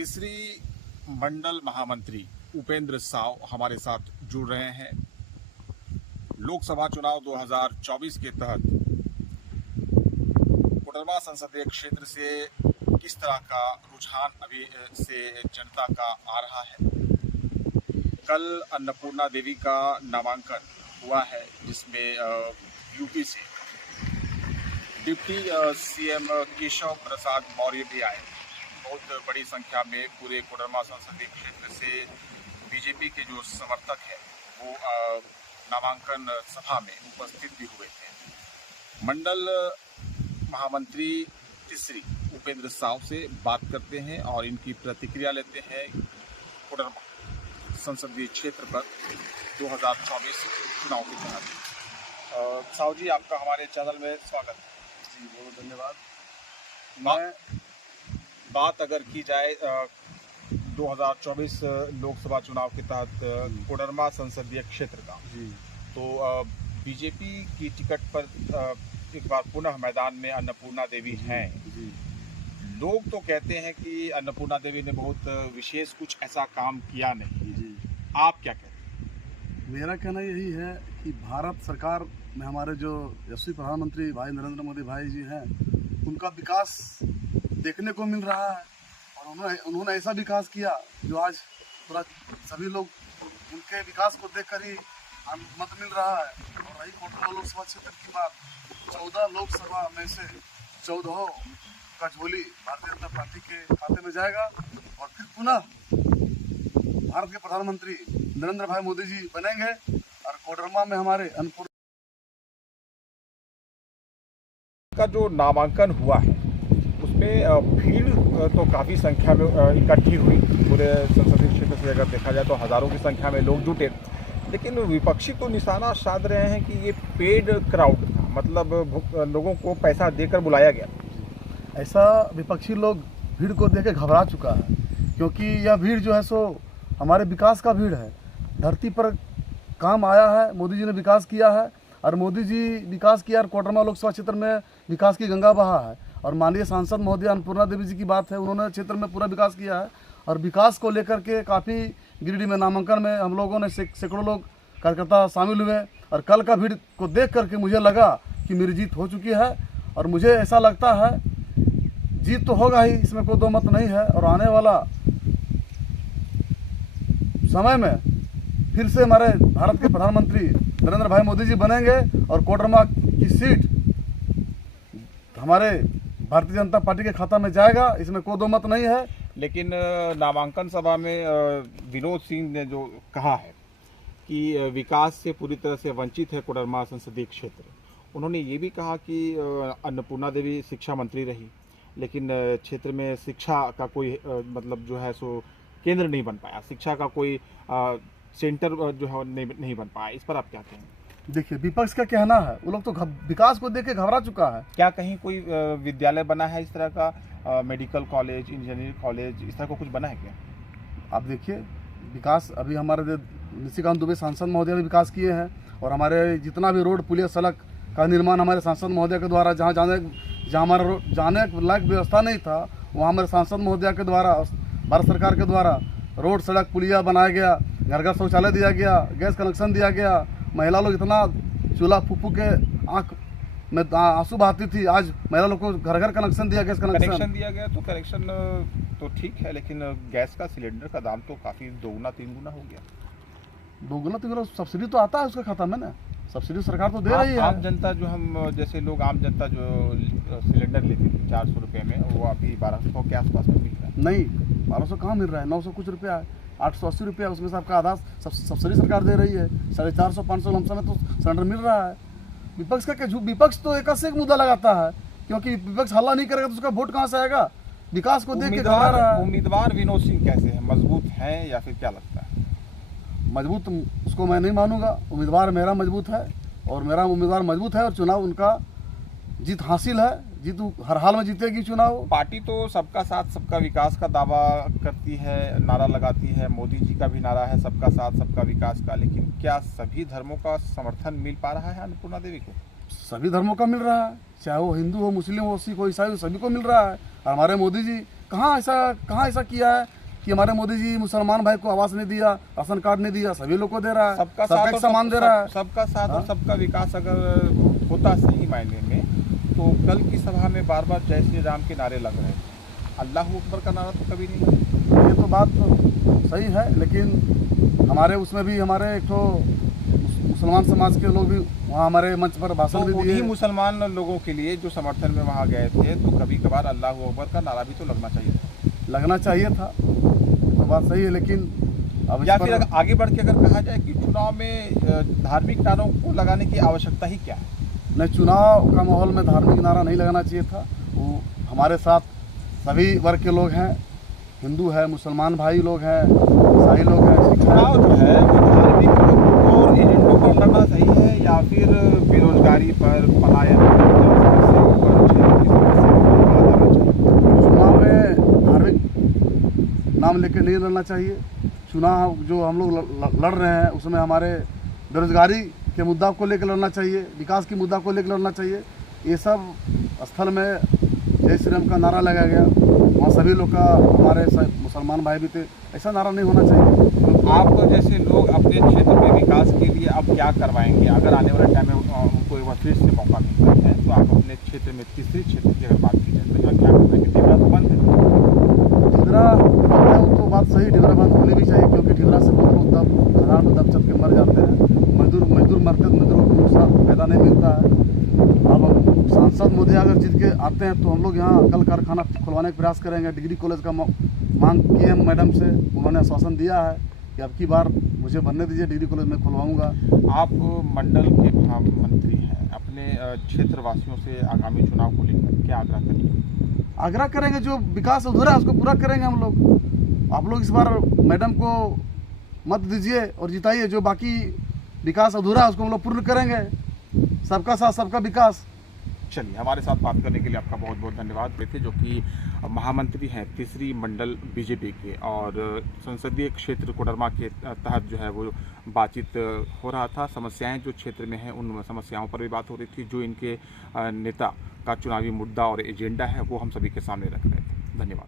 तीसरी मंडल महामंत्री उपेंद्र साव हमारे साथ जुड़ रहे हैं। लोकसभा चुनाव 2024 के तहत कोडरमा संसदीय क्षेत्र से किस तरह का रुझान अभी से जनता का आ रहा है। कल अन्नपूर्णा देवी का नामांकन हुआ है, जिसमें यूपी से डिप्टी सीएम केशव प्रसाद मौर्य भी आए। बहुत बड़ी संख्या में पूरे कोडरमा संसदीय क्षेत्र से बीजेपी के जो समर्थक हैं वो नामांकन सभा में उपस्थित भी हुए थे। मंडल महामंत्री तीसरी उपेंद्र साव से बात करते हैं और इनकी प्रतिक्रिया लेते हैं कोडरमा संसदीय क्षेत्र पर 2024 चुनाव के तहत। साव जी, आपका हमारे चैनल में स्वागत है। जी बहुत धन्यवाद। बात अगर की जाए 2024 लोकसभा चुनाव के तहत कोडरमा संसदीय क्षेत्र का, तो बीजेपी की टिकट पर एक बार पुनः मैदान में अन्नपूर्णा देवी हैं। लोग तो कहते हैं कि अन्नपूर्णा देवी ने बहुत विशेष कुछ ऐसा काम किया नहीं। आप क्या कहते हैं? मेरा कहना यही है कि भारत सरकार में हमारे जो यशस्वी प्रधानमंत्री भाई नरेंद्र मोदी भाई जी हैं, उनका विकास देखने को मिल रहा है और उन्होंने ऐसा विकास किया जो आज पूरा सभी लोग उनके विकास को देखकर ही मत मिल रहा है। और रही कोडरमा लोकसभा क्षेत्र की बात, 14 लोकसभा में से 14 का झोली भारतीय जनता पार्टी के खाते में जाएगा और फिर पुनः भारत के प्रधानमंत्री नरेंद्र भाई मोदी जी बनेंगे और कोडरमा में हमारे अन्नपूर्णा का जो नामांकन हुआ है उसमें भीड़ तो काफ़ी संख्या में इकट्ठी हुई। पूरे संसदीय क्षेत्र से अगर देखा जाए तो हज़ारों की संख्या में लोग जुटे, लेकिन विपक्षी तो निशाना साध रहे हैं कि ये पेड क्राउड था, मतलब लोगों को पैसा देकर बुलाया गया। ऐसा विपक्षी लोग भीड़ को देख के घबरा चुका है, क्योंकि यह भीड़ जो है सो हमारे विकास का भीड़ है। धरती पर काम आया है, मोदी जी ने विकास किया है और मोदी जी विकास किया और कोडरमा लोकसभा क्षेत्र में विकास की गंगा बहा है। और माननीय सांसद महोदय अन्नपूर्णा देवी जी की बात है, उन्होंने क्षेत्र में पूरा विकास किया है और विकास को लेकर के काफ़ी गिरिडीह में नामांकन में हम लोगों ने सैकड़ों लोग कार्यकर्ता शामिल हुए और कल का भीड़ को देख करके मुझे लगा कि मेरी जीत हो चुकी है। और मुझे ऐसा लगता है जीत तो होगा ही, इसमें कोई दो मत नहीं है। और आने वाला समय में फिर से हमारे भारत के प्रधानमंत्री नरेंद्र भाई मोदी जी बनेंगे और कोडरमा की सीट हमारे भारतीय जनता पार्टी के खाता में जाएगा, इसमें कोई दो मत नहीं है। लेकिन नामांकन सभा में विनोद सिंह ने जो कहा है कि विकास से पूरी तरह से वंचित है कोडरमा संसदीय क्षेत्र, उन्होंने ये भी कहा कि अन्नपूर्णा देवी शिक्षा मंत्री रही, लेकिन क्षेत्र में शिक्षा का कोई मतलब जो है सो केंद्र नहीं बन पाया, शिक्षा का कोई सेंटर जो है नहीं बन पाया। इस पर आप क्या कहेंगे? देखिए, विपक्ष का कहना है, वो लोग तो विकास को देख के घबरा चुका है। क्या कहीं कोई विद्यालय बना है इस तरह का, मेडिकल कॉलेज, इंजीनियरिंग कॉलेज, इस तरह का कुछ बना है क्या? आप देखिए, विकास अभी हमारे निशिकांत दुबे सांसद महोदय ने विकास किए हैं और हमारे जितना भी रोड, पुलिया, सड़क का निर्माण हमारे सांसद महोदय के द्वारा, जहाँ हमारा जाने लायक व्यवस्था नहीं था, वहाँ हमारे सांसद महोदय के द्वारा, भारत सरकार के द्वारा रोड, सड़क, पुलिया बनाया गया, घर घर शौचालय दिया गया, गैस कनेक्शन दिया गया। महिला लोग इतना चूल्हा फूफू के आँख में आंसू बहाती थी, आज महिला लोग को घर घर कनेक्शन दिया, गैस कनेक्शन दिया गया। तो कनेक्शन तो ठीक है, लेकिन गैस का सिलेंडर का दाम तो काफ़ी 2-3 गुना हो गया। 2 गुना सब्सिडी तो आता है उसके खाता में ना, सब्सिडी सरकार तो दे रही है। आम जनता जो हम जैसे लोग, आम जनता जो सिलेंडर लेती थी 400 रुपये में, वो अभी 1200 के आसपास में मिल रहा है। नहीं, 1200 कहाँ मिल रहा है, 900 कुछ रुपया है, 880 रुपया, उसमें से आपका आधा सब्सिडी सरकार दे रही है। 450-500 लमसम में तो सिलेंडर मिल रहा है। विपक्ष का क्या, विपक्ष तो एक से एक मुद्दा लगाता है, क्योंकि विपक्ष हल्ला नहीं करेगा तो उसका वोट कहाँ से आएगा? विकास को देख के घबरा रहा है। उम्मीदवार विनोद सिंह कैसे हैं, मजबूत हैं या फिर क्या लगता है? मजबूत उसको मैं नहीं मानूंगा, उम्मीदवार मेरा मजबूत है और मेरा उम्मीदवार मजबूत है और चुनाव उनका जीत हासिल है, जीत हर हाल में जीतेगी चुनाव। पार्टी तो सबका साथ सबका विकास का दावा करती है, नारा लगाती है, मोदी जी का भी नारा है सबका साथ सबका विकास का, लेकिन क्या सभी धर्मों का समर्थन मिल पा रहा है अन्नपूर्णा देवी को? सभी धर्मों का मिल रहा है, चाहे वो हिंदू हो, मुस्लिम हो, सिख हो, ईसाई हो, सभी को मिल रहा है। और हमारे मोदी जी कहाँ ऐसा किया है कि हमारे मोदी जी मुसलमान भाई को आवास नहीं दिया, राशन कार्ड नहीं दिया, सभी लोग को दे रहा है, सबका सबका साथ और सामान दे रहा है। सबका साथ और सबका विकास अगर होता सही मायने में, तो कल की सभा में बार बार जय श्री राम के नारे लग रहे थे, अल्लाह अकबर का नारा तो कभी नहीं लगा। ये तो बात तो सही है, लेकिन हमारे उसमें भी हमारे एक तो मुसलमान समाज के लोग भी वहाँ हमारे मंच पर भाषण तो भी उन्हीं दिए। मुसलमान लोगों के लिए जो समर्थन में वहाँ गए थे, तो कभी कभार अल्लाह अकबर का नारा भी तो लगना चाहिए था। लगना चाहिए था, तो बात सही है, लेकिन अब या फिर आगे बढ़ के अगर कहा जाए कि चुनाव में धार्मिक नारों को लगाने की आवश्यकता ही क्या है? न चुनाव का माहौल में धार्मिक नारा नहीं लगाना चाहिए था। वो हमारे साथ सभी वर्ग के लोग हैं, हिंदू है, मुसलमान भाई लोग हैं, ईसाई लोग हैं। चुनाव जो है वो धार्मिक और एजेंडों पर लड़ना सही है, या फिर बेरोजगारी पर, पलायन चुनाव में धार्मिक नाम लेकर नहीं लड़ना चाहिए। चुनाव जो हम लोग लड़ रहे हैं उसमें हमारे बेरोजगारी के मुद्दा को लेकर लड़ना चाहिए, विकास की मुद्दा को लेकर लड़ना चाहिए। ये सब स्थल में जय श्री राम का नारा लगाया गया, वहाँ सभी लोग का, हमारे मुसलमान भाई भी थे, ऐसा नारा नहीं होना चाहिए। आप जैसे लोग अपने क्षेत्र में विकास के लिए अब क्या करवाएंगे? अगर आने वाले टाइम में उनको एक बार फिर से मौका मिलता है, तो आप अपने क्षेत्र में तीसरी क्षेत्र की अगर बात की जाए तो यहाँ क्या करेंगे? डिबरा तो बंद है। डिबरा तो बात सही, डिबरा बंद होनी भी चाहिए, क्योंकि डिबरा से बहुत लोग खदान में दब चल के मर जाते हैं। मजदूर मरते तो मजदूरों को नुकसान पैदा नहीं मिलता है। अब सांसद मोदी अगर जीत के आते हैं तो हम लोग यहाँ कल कारखाना खुलवाने का प्रयास करेंगे। डिग्री कॉलेज का मांग की है मैडम से, उन्होंने आश्वासन दिया है कि अब की बार मुझे बनने दीजिए, डिग्री कॉलेज में खुलवाऊँगा। आप मंडल के महामंत्री हैं, अपने क्षेत्रवासियों से आगामी चुनाव को लेकर क्या आग्रह करेंगे? आग्रह करेंगे, जो विकास अधूरा है उसको पूरा करेंगे हम लोग। आप लोग इस बार मैडम को मत दीजिए और जिताइए, जो बाकी विकास अधूरा है उसको हम लोग पूर्ण करेंगे। सबका साथ सबका विकास। चलिए, हमारे साथ बात करने के लिए आपका बहुत बहुत धन्यवाद। थे जो कि महामंत्री हैं तीसरी मंडल बीजेपी के, और संसदीय क्षेत्र कोडरमा के तहत जो है वो बातचीत हो रहा था। समस्याएं जो क्षेत्र में हैं उन समस्याओं पर भी बात हो रही थी। जो इनके नेता का चुनावी मुद्दा और एजेंडा है वो हम सभी के सामने रख रहे थे। धन्यवाद।